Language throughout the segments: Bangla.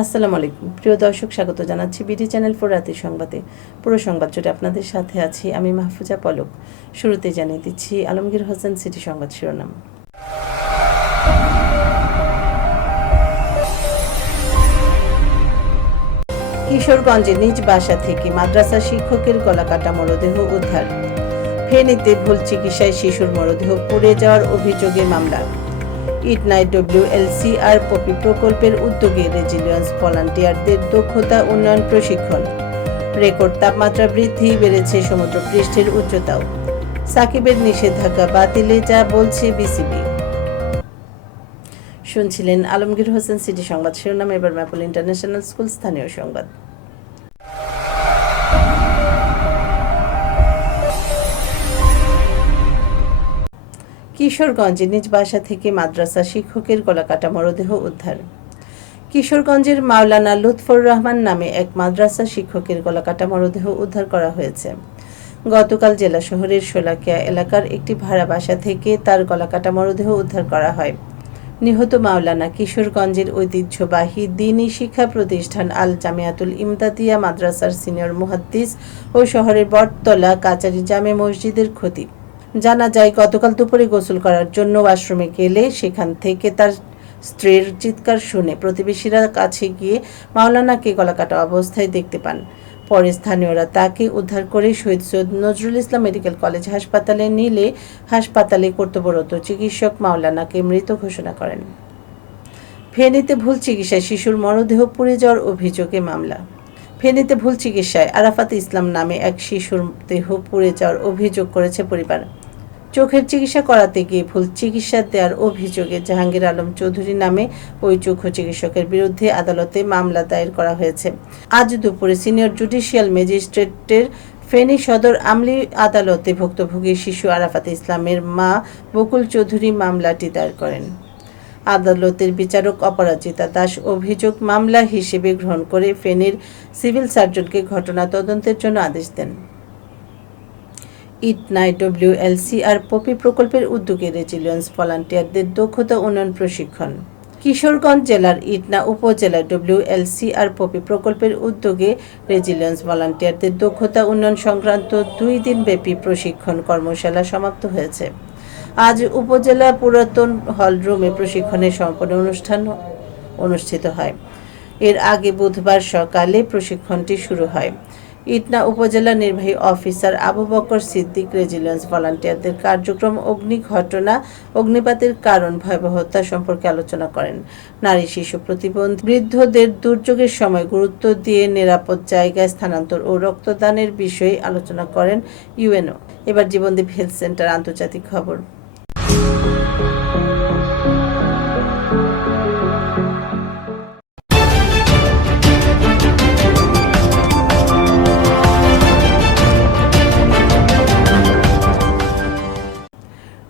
আসসালামু আলাইকুম। প্রিয় দর্শক, স্বাগত জানাচ্ছি বিডি চ্যানেল ফোর রাতের সংবাদে। পুরো সংবাদ জুড়ে আপনাদের সাথে আছি আমি মাহফুজা পলক। শুরুতে জানিয়ে দিচ্ছি আলমগীর হোসেন সিটি সংবাদ শিরোনাম। কিশোরগঞ্জে নিজ বাসা থেকে মাদ্রাসা শিক্ষকের গলাকাটা মরদেহ উদ্ধার। ফেনীতে ভুল চিকিৎসায় শিশুর মরদেহ পুড়ে যাওয়ার অভিযোগে মামলা। ইট নাইট ডব্লিউএলসি আর পপি প্রকল্পের উদ্যোগে রেজিলিয়েন্স ভলান্টিয়ারদের দক্ষতা উন্নয়ন প্রশিক্ষণ। রেকর্ড তাপমাত্রা বৃদ্ধি বেড়েছে সমুদ্র পৃষ্ঠের উচ্চতাও। সাকিবের নিষেধাজ্ঞা বাতিলে যা বলছে বিসিবি। শুনছিলেন আলমগীর হোসেন, সিটি সংবাদ শিরোনাম, এবার ম্যাপল ইন্টারন্যাশনাল স্কুল স্থানীয় সংবাদ। কিশোরগঞ্জে নিজ বাসা থেকে মাদ্রাসা শিক্ষকের গলাকাটা মরদেহ উদ্ধার। কিশোরগঞ্জের মাওলানা লুৎফর রহমান নামে এক মাদ্রাসা শিক্ষকের গলাকাটা মরদেহ উদ্ধার করা হয়েছে। গতকাল জেলা শহরের শোলাকিয়া এলাকার একটি ভাড়া বাসা থেকে তার গলাকাটা মরদেহ উদ্ধার করা হয়। নিহত মাওলানা কিশোরগঞ্জের ঐতিহ্যবাহী দিনী শিক্ষা প্রতিষ্ঠান আল জামিয়াতুল ইমদাদিয়া মাদ্রাসার সিনিয়র মুহাদ্দিস ও শহরের বটতলা কাচারি জামে মসজিদের খতিব। জানা যায়, গতকাল দুপুরে গোসল করার জন্য ওয়াশরুমে গেলে সেখান থেকে তার স্ত্রীর চিৎকার শুনে প্রতিবেশীরা কাছে গিয়ে মাওলানাকে গলাকাটা অবস্থায় দেখতে পান। পরে স্থানীয়রা তাকে উদ্ধার করে শহীদ সৈয়দ নজরুল ইসলাম মেডিকেল কলেজ হাসপাতালে নিলে হাসপাতালে কর্তব্যরত চিকিৎসক মাওলানাকে মৃত ঘোষণা করেন। ফেনীতে ভুল চিকিৎসায় শিশুর মরদেহ পুড়ে যাওয়ার অভিযোগে মামলা। ফেনীতে ভুল চিকিৎসায় আরাফাত ইসলাম নামে এক শিশুর দেহ পুড়ে যাওয়ার অভিযোগ করেছে পরিবার। চোখের চিকিৎসা করাতে গিয়ে ভুল চিকিৎসা দেওয়ার অভিযোগে জাহাঙ্গীর আলম চৌধুরী নামে ওই চক্ষু চিকিৎসকের বিরুদ্ধে আদালতে মামলা দায়ের করা হয়েছে। আজ দুপুরে সিনিয়র জুডিশিয়াল ম্যাজিস্ট্রেটের ফেনী সদর আমলি আদালতে ভুক্তভোগী শিশু আরাফাত ইসলামের মা বকুল চৌধুরী মামলাটি দায়ের করেন। আদালতের বিচারক অপরাজিতা দাস অভিযোগ মামলা হিসেবে গ্রহণ করে ফেনীর সিভিল সার্জনকে ঘটনা তদন্তের জন্য আদেশ দেন। ইট নাই ডব্লিউএলসি আর পপি প্রকল্পের উদ্যোগে রেজিলিয়েন্স ভলান্টিয়ারদের দক্ষতা উন্নয়ন প্রশিক্ষণ। কিশোরগঞ্জ জেলার ইটনা উপজেলায় ডব্লিউএলসি আর পপি প্রকল্পের উদ্যোগে রেজিলিয়েন্স ভলান্টিয়ারদের দক্ষতা উন্নয়ন সংক্রান্ত দুই দিনব্যাপী প্রশিক্ষণ কর্মশালা সমাপ্ত হয়েছে। আজ উপজেলা পুরাতন হলরুমে প্রশিক্ষণের সমাপনী অনুষ্ঠান অনুষ্ঠিত হয়। এর আগে বুধবার সকালে প্রশিক্ষণটি শুরু হয়। ইটনা উপজেলা নির্বাহী অফিসার আবু বকর সিদ্দিক রেজিলিয়েন্স ভলান্টিয়ারদের কার্যক্রম অগ্নি ঘটনা অগ্নিপাতের কারণ, ভয়াবহতা সম্পর্কে আলোচনা করেন। নারী শিশু প্রতিবন্ধী বৃদ্ধদের দুর্যোগের সময় গুরুত্ব দিয়ে নিরাপদ জায়গায় স্থানান্তর ও রক্তদানের বিষয়ে আলোচনা করেন ইউএনও। এবার জীবনদীপ হেলথ সেন্টার আন্তর্জাতিক খবর।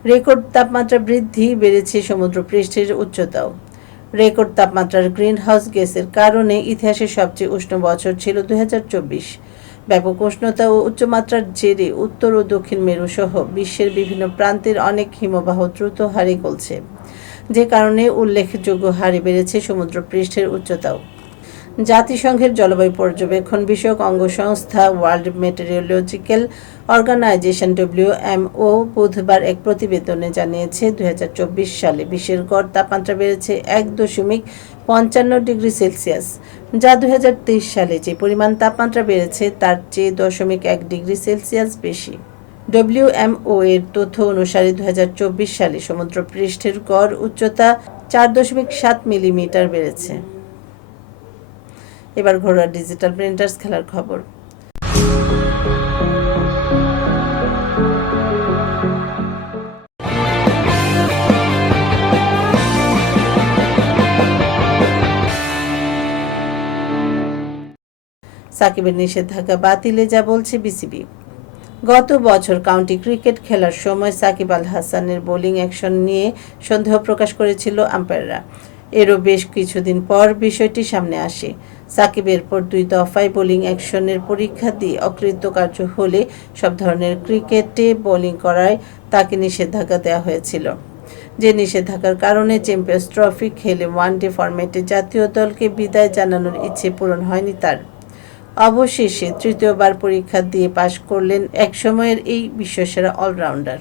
রেকর্ড তাপমাত্রা বৃদ্ধি বেড়েছে সমুদ্র পৃষ্ঠের উচ্চতাও। রেকর্ড তাপমাত্রার গ্রিন হাউস গ্যাসের কারণে ইতিহাসের সবচেয়ে উষ্ণ বছর ছিল দুই হাজার চব্বিশ। ব্যাপক উষ্ণতা ও উচ্চমাত্রার জেরে উত্তর ও দক্ষিণ মেরু সহ বিশ্বের বিভিন্ন প্রান্তের অনেক হিমবাহ দ্রুত হারে গলছে যে কারণে উল্লেখযোগ্য হারে বেড়েছে সমুদ্র পৃষ্ঠের উচ্চতাও। জাতিসংঘের জলবায়ু পর্যবেক্ষণ বিষয়ক অঙ্গ সংস্থা world meteorological organisation W WMO বুধবার এক প্রতিবেদনে জানিয়েছে দু হাজার চব্বিশ সালে বিশ্বের গড় তাপমাত্রা বেড়েছে এক দশমিক পঞ্চান্ন ডিগ্রি সেলসিয়াস, যা দু হাজার তেইশ সালে যে পরিমাণ তাপমাত্রা বেড়েছে তার চেয়ে দশমিক এক ডিগ্রি সেলসিয়াস বেশি। ডব্লিউএমও এর তথ্য অনুসারে দু হাজার চব্বিশ সালে সমুদ্রপৃষ্ঠের গড় উচ্চতা চার দশমিক সাত মিলিমিটার বেড়েছে। এবার ঘরোয়া ডিজিটাল প্রিন্টার্স খেলার খবর। সাকিবের নিষেধাজ্ঞা বাতিলে যা বলছে বিসিবি। গত বছর কাউন্টি ক্রিকেট খেলার সময় সাকিব আল হাসানের বোলিং অ্যাকশন নিয়ে সন্দেহ প্রকাশ করেছিল আম্পায়াররা। এরও বেশ কিছুদিন পর বিষয়টি সামনে আসে। সাকিব এরপর দুই দফায় বোলিং অ্যাকশনের পরীক্ষা দিয়ে অকৃতকার্য হলে সব ধরনের ক্রিকেটে বোলিং করায় তাকে নিষেধাজ্ঞা দেওয়া হয়েছিল। যে নিষেধাজ্ঞার কারণে চ্যাম্পিয়ন্স ট্রফি খেলে ওয়ানডে ফরম্যাটে জাতীয় দলকে বিদায় জানানোর ইচ্ছে পূরণ হয়নি তার। অবশেষে তৃতীয়বার পরীক্ষা দিয়ে পাশ করলেন একসময়ের এই বিশ্বসেরা অলরাউন্ডার।